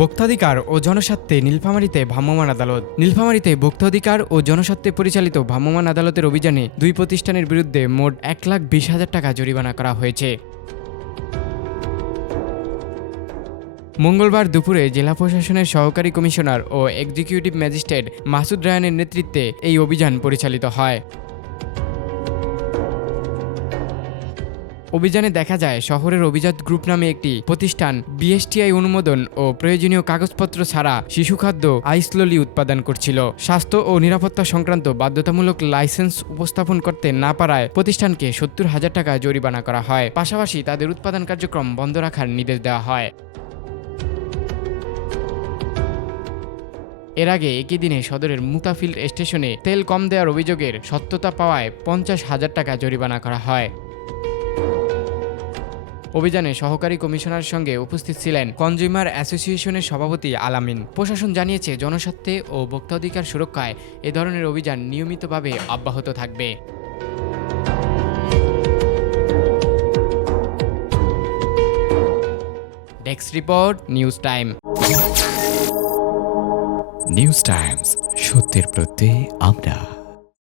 ভোক্তাধিকার ও জনস্বার্থে নীলফামারীতে ভ্রাম্যমাণ আদালত। নীলফামারীতে ভোক্তাধিকার ও জনস্বার্থে পরিচালিত ভ্রাম্যমাণ আদালতের অভিযানে দুই প্রতিষ্ঠানের বিরুদ্ধে মোট 1,20,000 টাকা জরিমানা করা হয়েছে। মঙ্গলবার দুপুরে জেলা প্রশাসনের সহকারী কমিশনার ও এক্সিকিউটিভ ম্যাজিস্ট্রেট মাসুদ রায়ানের নেতৃত্বে এই অভিযান পরিচালিত হয়। অভিযানে দেখা যায় শহরের অভিজাত গ্রুপ নামে একটি প্রতিষ্ঠান বিএসটিআই অনুমোদন ও প্রয়োজনীয় কাগজপত্র ছাড়া শিশুখাদ্য আইসললি উৎপাদন করছিল। স্বাস্থ্য ও নিরাপত্তা সংক্রান্ত বাধ্যতামূলক লাইসেন্স উপস্থাপন করতে না পারায় প্রতিষ্ঠানকে 70,000 টাকা জরিমানা করা হয়। পাশাপাশি তাদের উৎপাদন কার্যক্রম বন্ধ রাখার নির্দেশ দেওয়া হয়। এর আগে একই দিনে সদরের মুতাফিল স্টেশনে তেল কম দেওয়ার অভিযোগের সত্যতা পাওয়ায় 50,000 টাকা জরিমানা করা হয়। অভিযানে সহকারী কমিশনারের সঙ্গে উপস্থিত ছিলেন কনজিউমার অ্যাসোসিয়েশনের সভাপতি আলামিন। প্রশাসন জানিয়েছে জনস্বার্থে ও ভোক্তাধিকার সুরক্ষায় এ ধরনের অভিযান নিয়মিতভাবে অব্যাহত থাকবে। Desk report, news time. News Times, সত্যের প্রত্যয়ে আমরা।